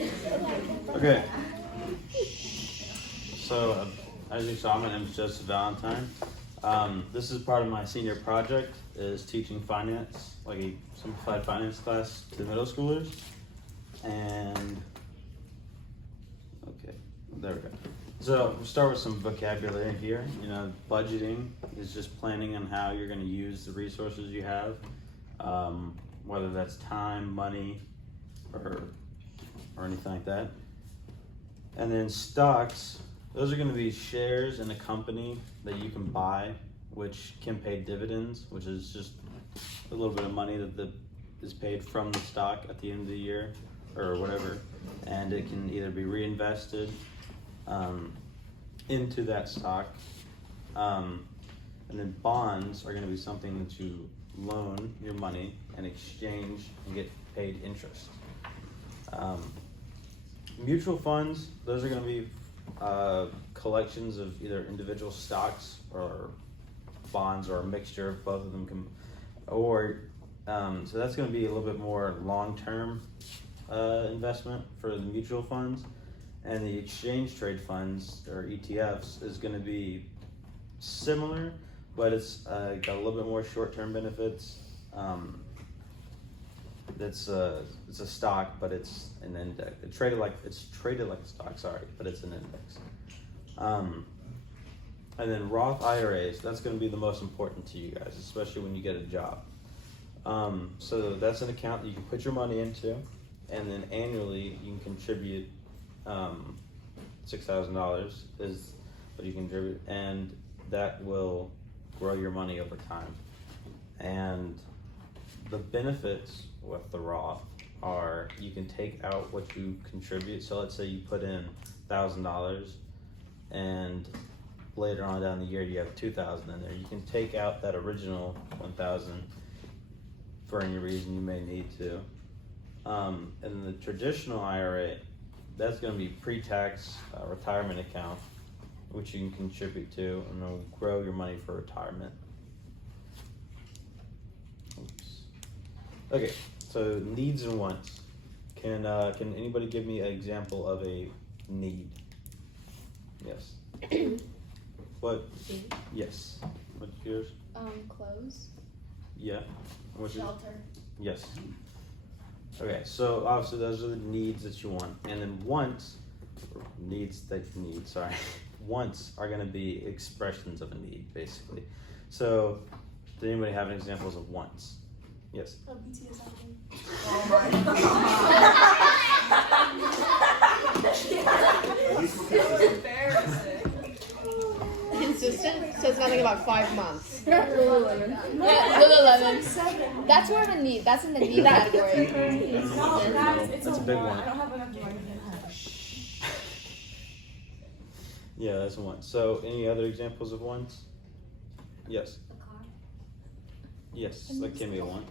Okay. So, as you saw, my name is Joseph Valentine. This is part of my senior project, is teaching finance, like a simplified finance class to middle schoolers. And, okay, there we go. So, we'll start with some vocabulary here. You know, budgeting is just planning on how you're going to use the resources you have, whether that's time, money, or anything like that. And then stocks, those are going to be shares in a company that you can buy, which can pay dividends, which is just a little bit of money that is paid from the stock at the end of the year or whatever, and it can either be reinvested into that stock, and then bonds are going to be something that you loan your money and exchange and get paid interest. Mutual funds, those are going to be collections of either individual stocks or bonds or a mixture of both of them, so that's going to be a little bit more long-term investment for the mutual funds. And the exchange trade funds, or ETFs, is going to be similar, but it's got a little bit more short-term benefits. It's a stock, but it's an index. It's traded like a stock, but it's an index. And then Roth IRAs, that's going to be the most important to you guys, especially when you get a job. So that's an account that you can put your money into, and then annually you can contribute $6,000 is what you contribute, and that will grow your money over time. And the benefits with the Roth are you can take out what you contribute. So let's say you put in $1,000 and later on down the year you have $2,000 in there. You can take out that original $1,000 for any reason you may need to. And the traditional IRA, that's going to be pre-tax retirement account, which you can contribute to, and it'll grow your money for retirement. Oops. Okay, so needs and wants. Can anybody give me an example of a need? Yes. What? Yes. What's yours? Clothes. Yeah. What's Shelter. Yes. Okay, so obviously those are the needs that you want, and then wants, wants are going to be expressions of a need, basically. So, does anybody have any examples of wants? Yes. BTS album. Oh my god. That was embarrassing. Consistent says nothing about 5 months. Lululemon. Yeah, Lululemon. That's more of a need. That's in the need category. That's a big one. I don't have enough money to have. Yeah, that's a want. So, any other examples of wants? Yes. A car. Yes, that can be a want.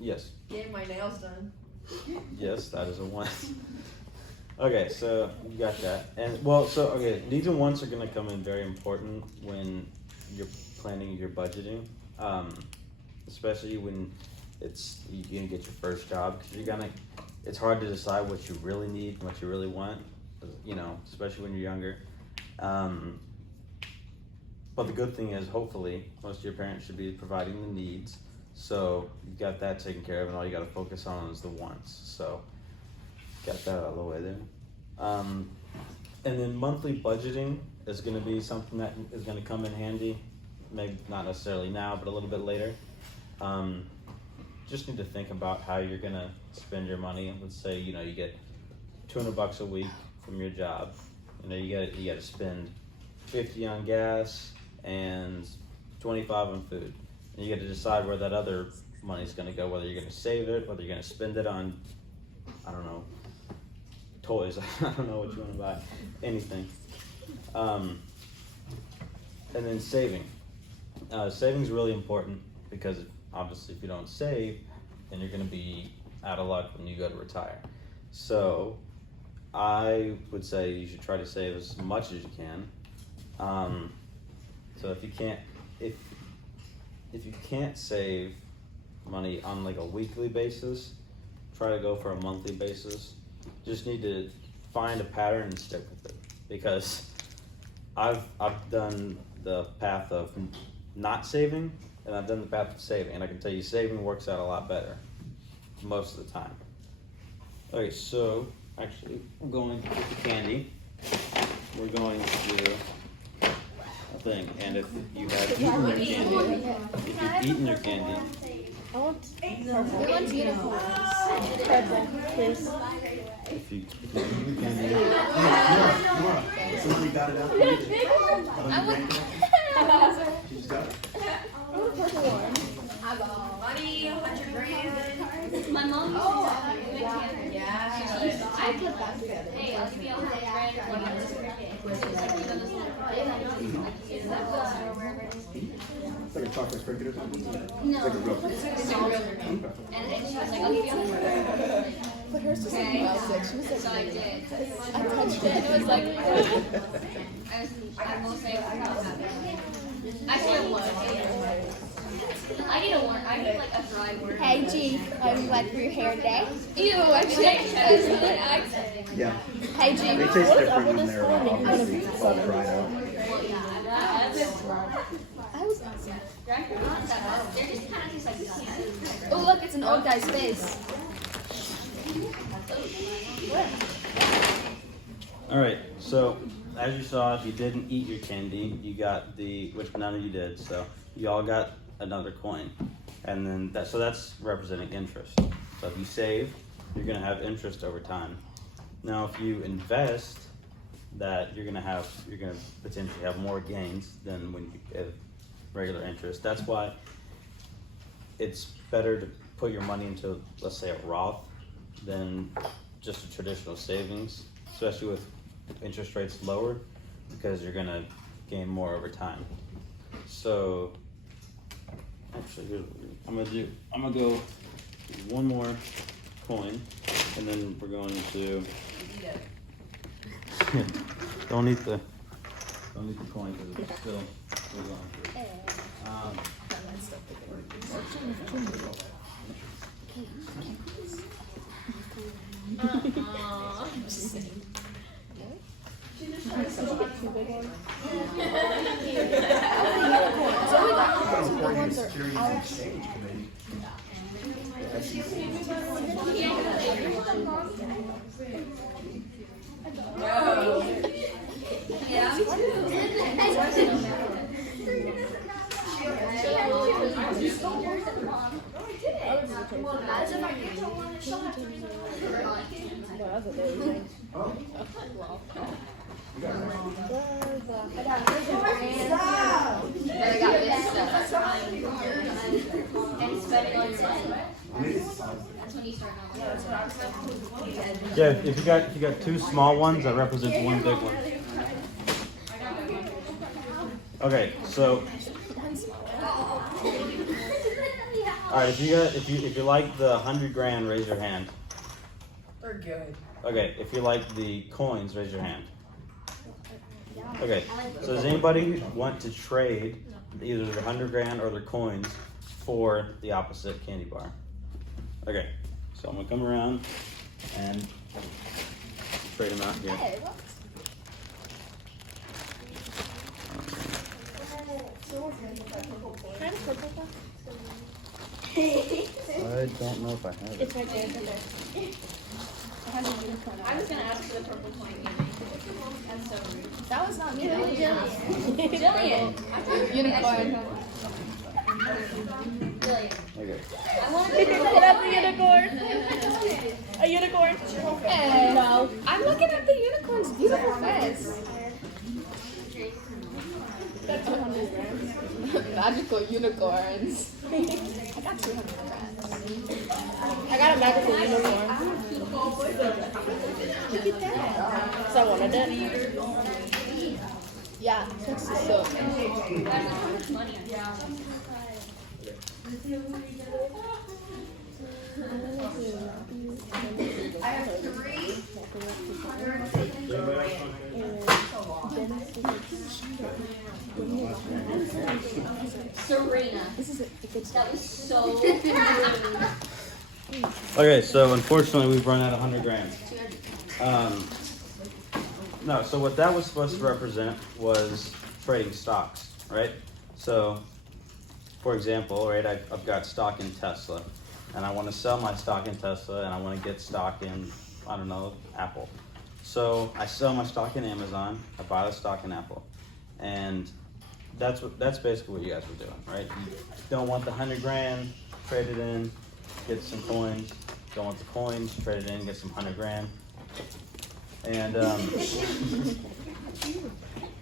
Yes. Getting my nails done. Yes, that is a want. Okay, so you got that. And needs and wants are going to come in very important when you're planning your budgeting, especially when you're going to get your first job, because it's hard to decide what you really need and what you really want, especially when you're younger. But the good thing is, hopefully, most of your parents should be providing the needs, so you've got that taken care of, and all you got to focus on is the wants. So got that out of the way there. And then monthly budgeting is going to be something that is going to come in handy, maybe not necessarily now, but a little bit later. Just need to think about how you're going to spend your money. Let's say, you get $200 a week from your job. You got to spend $50 on gas and $25 on food. And you got to decide where that other money's going to go, whether you're going to save it, whether you're going to spend it on, I don't know, toys. I don't know what you want to buy. Anything. And then saving. Saving is really important because obviously if you don't save, then you're going to be out of luck when you go to retire. So I would say you should try to save as much as you can. So if you can't save money on like a weekly basis, try to go for a monthly basis. just need to find a pattern and stick with it, because I've done the path of not saving, and I've done the path of saving, and I can tell you saving works out a lot better most of the time. Okay, so actually I'm going to get the candy. We're going to do a thing, and if you have eaten your candy, I want unicorns. Purple, please. if you eat your candy, Somebody got it out. I want. You just got it. I want a purple one. Money, 100 grand. My mom used to tell me we can't. Yeah. I put that together. Hey, I'll give you 100 grand if you want this. It's like you know this little prize. It's like a chocolate cricket or something. No. It's like a real cricket. And she was like, I'll give you 100 grand. But hers was like melted. She was like, So I did. I touched it and it was like, I will say I was happy. Actually, I was. I need a warm. I need like a dry word. hey G, are you wet for your hair today? Ew, I should Yeah. Hey G, They taste different when they're obviously all dried out. I was awesome. They're just kind of taste like dust. Oh look, it's an old guy's face. all right. So as you saw, if you didn't eat your candy, you got which none of you did. So you all got another coin, and then that's representing interest. So if you save, you're gonna have interest over time. Now, if you invest, you're gonna potentially have more gains than when you have regular interest. That's why it's better to put your money into, let's say, a Roth than just a traditional savings, especially with interest rates lower, because you're gonna gain more over time. So actually, here's what I'm gonna go one more coin, and then we're going to don't eat the coin because it's still going through. California Securities and Exchange Committee. Oh. You got it. Then I got this stuff. And spending all your money. That's when you start knowing. Yeah, if you got two small ones, that represents one big one. Okay, so all right, if you like the 100 grand, raise your hand. They're good. Okay, if you like the coins, raise your hand. Okay, so does anybody want to trade either their 100 grand or their coins for the opposite candy bar? Okay, so I'm gonna come around and trade them out here. Hey, what? Kind of purple one. I don't know if I have it. It's right there. It's right there. It has a unicorn on I it. was gonna ask for the purple coin. That's so rude. That was not me. That was Jillian. Unicorn. Jillian. Okay. I wanted to That's a unicorn. A unicorn. Hey. No. I'm looking at the unicorn's beautiful face. That's 200 grams. Magical unicorns. I got 200 grams. I got a magical unicorn. Look at that. So I wanted it. Yeah, that's so. money. I have 3. Serena. This is a good That was so. Okay, so unfortunately we've run out of 100 grand. No, so what that was supposed to represent was trading stocks, right? So, for example, right, I've got stock in Tesla, and I want to sell my stock in Tesla, and I want to get stock in, I don't know, Apple. So I sell my stock in Amazon, I buy the stock in Apple, and that's basically what you guys were doing, right? You don't want the 100 grand, trade it in, get some coins. Don't want the coins, trade it in, get some 100 grand. And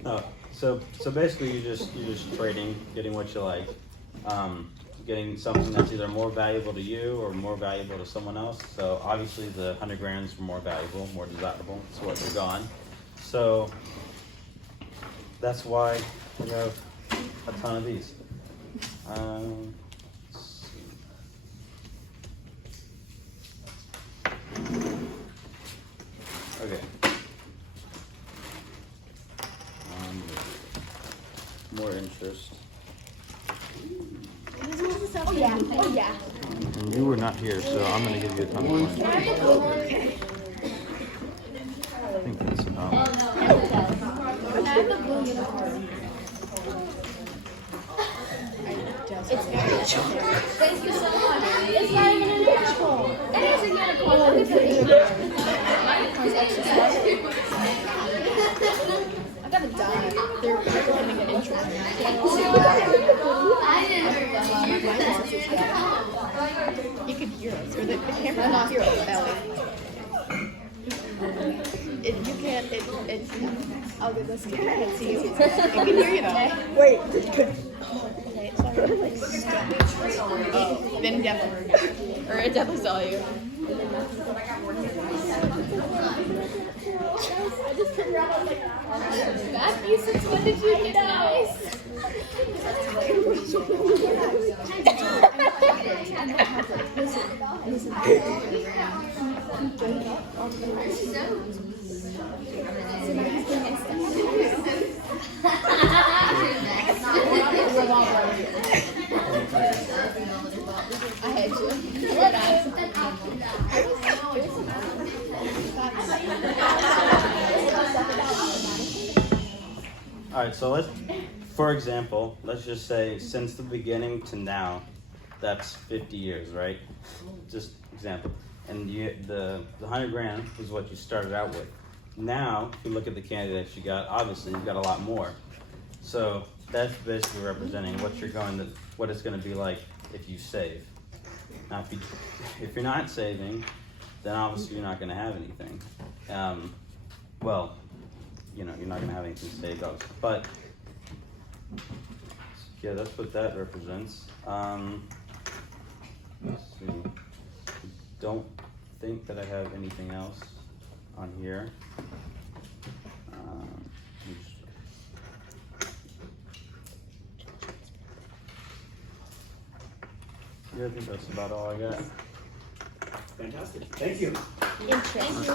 no, so basically you're just trading, getting what you like, getting something that's either more valuable to you or more valuable to someone else. So obviously the 100 grand is more valuable, more desirable. It's what you're gone. So that's why we have a ton of these. Let's see. Okay. More interest. Oh yeah. Oh yeah. And you were not here, so I'm gonna give you a ton of points. I think that's enough. Thank you so much. It's not even a unicorn. It is a unicorn. Look at the unicorn. I gotta die. They're going to get interest. I didn't You could hear us, or the camera not hear us, Ellie. You can't. I'll get this. You can't see you. I can hear you though. Wait. Okay, sorry. Oh, then definitely. Or it definitely saw you. Matthew, since when did you get nice? I had you. All right, so for example, let's just say since the beginning to now, that's 50 years, right? Just example. And the 100 grand was what you started out with. Now, if you look at the candidates you got, obviously you've got a lot more. So that's basically representing what it's going to be like if you save. Now, if you're not saving, then obviously you're not going to have anything. Well, you're not going to have anything saved, obviously. But yeah, that's what that represents. Let's see. Don't think that I have anything else on here. Yeah, I think that's about all I got. Fantastic. Thank you. Interest.